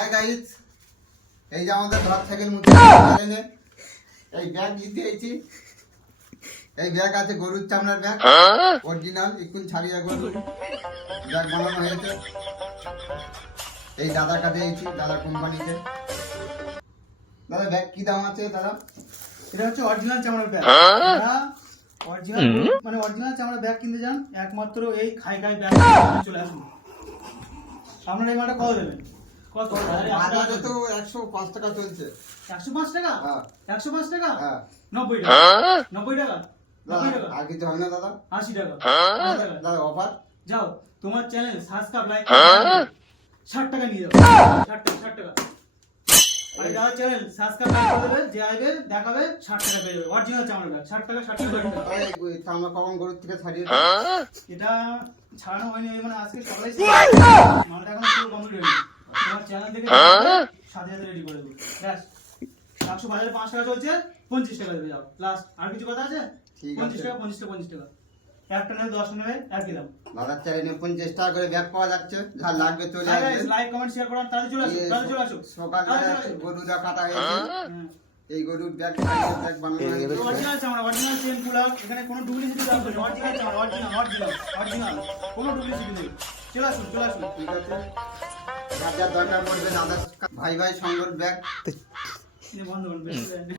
Hi guys, এই যে আমাদের ঘর থেকে চ্যানেলে এই ব্যাগ নিতে এসেছি। এই ব্যাগ আছে গরুর চামড়ার ব্যাগ, অরিজিনাল এখন ছাড়িয়ে গরু ব্যাগ বানানো হয়েছে। এই দাদার কাছে এসেছি, দাদা কোম্পানিতে। দাদা ব্যাগ কি দাম আছে দাদা? এটা হচ্ছে অরিজিনাল চামড়ার ব্যাগ। এটা অরিজিনাল মানে অরিজিনাল চামড়ার ব্যাগ কিনতে যান একমাত্র এই খাই ব্যাগ চলে আসুন। আপনারা এই মালটা কত দেবেন? কত? বাজারে তো 105 টাকা চলছে। 105 টাকা? হ্যাঁ। 105 টাকা? হ্যাঁ। 90 টাকা। 90 টাকা? 90 টাকা? আর কিছু হবে না দাদা? 80 টাকা। দাদা অফার? যাও তোমার চ্যানেল সাবস্ক্রাইব লাইক 60 টাকা নিয়ে যাও। 60 টাকা। আর যারা চ্যানেল সাবস্ক্রাইব লাইক করে দেবে, যে আইবে দেখাবে 60 টাকা পেয়ে যাবে। অরিজিনাল চামড়ার ব্যাগ 60 টাকা 60 টাকা। এই চামড়া কখন গরুর থেকে ছাড়িয়ে এটা ছাড়ানো হয়নি মানে আজকে সকালে মালটা এখন পুরো কমপ্লিট হয়নি। তোমার চ্যানেল থেকে সাথে সাথে রেডি করে দেবো। ব্যাস 100 বাজারে 5 টাকা চলছে, 25 টাকা দেবে যাও লাস্ট। আর কিছু কথা আছে? ঠিক 25 আছে। টাকা 50 টাকা। একটা নেবে 10 নেবে একই দাম। দাদার চ্যানেলে 50 টাকা করে ব্যাগ পাওয়া যাচ্ছে, যা লাগবে চলে আসবে। লাইক কমেন্ট শেয়ার করুন, তাহলে চলে আসুন, তাহলে চলে আসুন। সকালবেলা গরুটা কাটা হয়েছে, এই গরুর ব্যাগ বানানো হয়েছে। অরিজিনাল চামড়া, অরিজিনাল চেন কুলার, এখানে কোনো ডুপ্লিসিটি দাম নেই। অরিজিনাল চামড়া, অরিজিনাল কোনো ডুপ্লিসিটি নেই। চলে আসুন, চলে আসুন। ঠিক আছে, যার যার দরকার পড়বে দাদার ভাই ভাই সংগর ব্যাগ বন্ধ করুন।